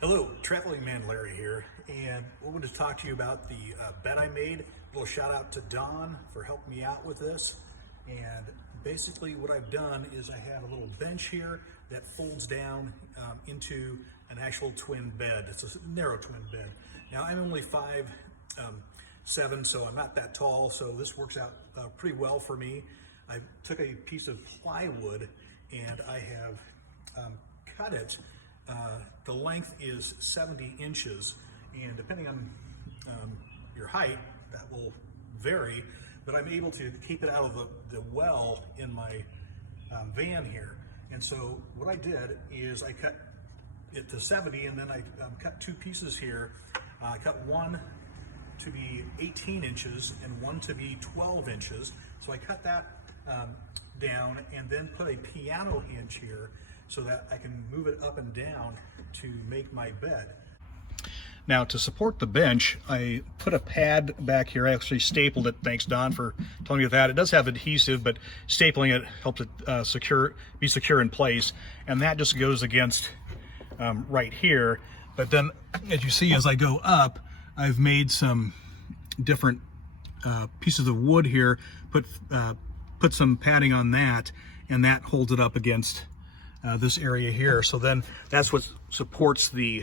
Hello, Traveling Man Larry here, and I wanted to talk to you about the bed I made. A little shout out to Don for helping me out with this. And basically what I've done is I have a little bench here that folds down into an actual twin bed. It's a narrow twin bed. Now I'm only 5'7", so I'm not that tall, so this works out pretty well for me. I took a piece of plywood and I have cut it. The length is 70 inches, and depending on your height, that will vary, but I'm able to keep it out of the well in my van here. And so what I did is I cut it to 70, and then I cut two pieces here. I cut one to be 18 inches and one to be 12 inches. So I cut that down and then put a piano hinge here so that I can move it up and down to make my bed. Now, to support the bench, I put a pad back here. I actually stapled it. Thanks, Don, for telling me that. It does have adhesive, but stapling it helps it be secure in place. And that just goes against right here. But then, as you see, as I go up, I've made some different pieces of wood here, put some padding on that, and that holds it up against this area here. So then that's what supports the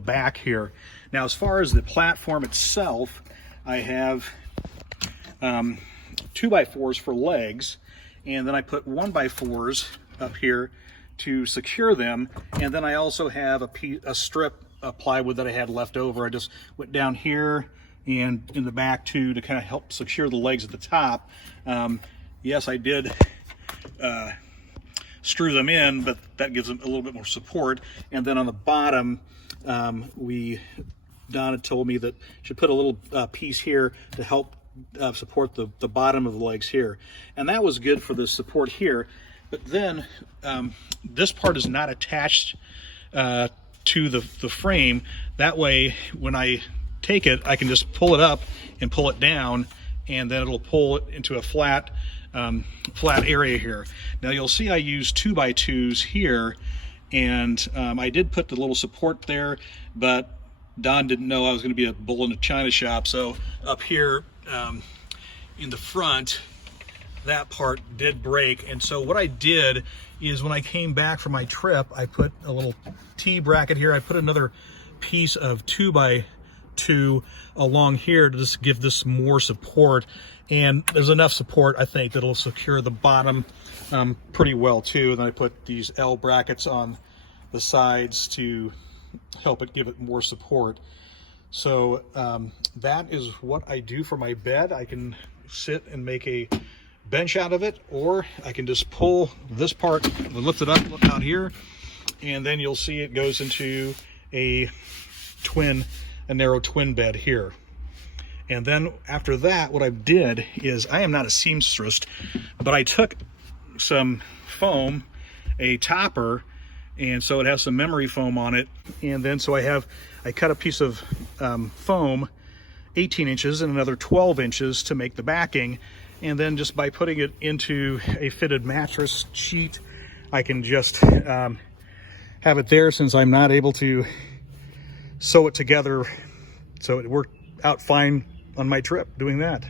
back here. Now, as far as the platform itself, I have 2x4s for legs, and then I put 1x4s up here to secure them. And then I also have a strip of plywood that I had left over. I just went down here and in the back too to kind of help secure the legs at the top. Yes, I did screw them in, but that gives them a little bit more support. And then on the bottom, Don had told me that I should put a little piece here to help support the bottom of the legs here. And that was good for the support here. But then this part is not attached to the frame. That way, when I take it, I can just pull it up and pull it down, and then it'll pull it into a flat area here. Now you'll see I use 2x2s here, and I did put the little support there, but Don didn't know I was going to be a bull in a china shop. So up here in the front, that part did break. And so what I did is when I came back from my trip, I put a little T-bracket here. I put another piece of 2x2 along here to just give this more support. And there's enough support, I think, that'll secure the bottom pretty well too. And then I put these L brackets on the sides to help it give it more support. So that is what I do for my bed. I can sit and make a bench out of it, or I can just pull this part and lift it up out here, and then you'll see it goes into a narrow twin bed here. And then after that, what I did is, I am not a seamstress, but I took some foam, a topper, and so it has some memory foam on it. And then so I cut a piece of foam 18 inches and another 12 inches to make the backing. And then just by putting it into a fitted mattress sheet, I can just have it there, since I'm not able to sew it together. So it worked out fine on my trip doing that.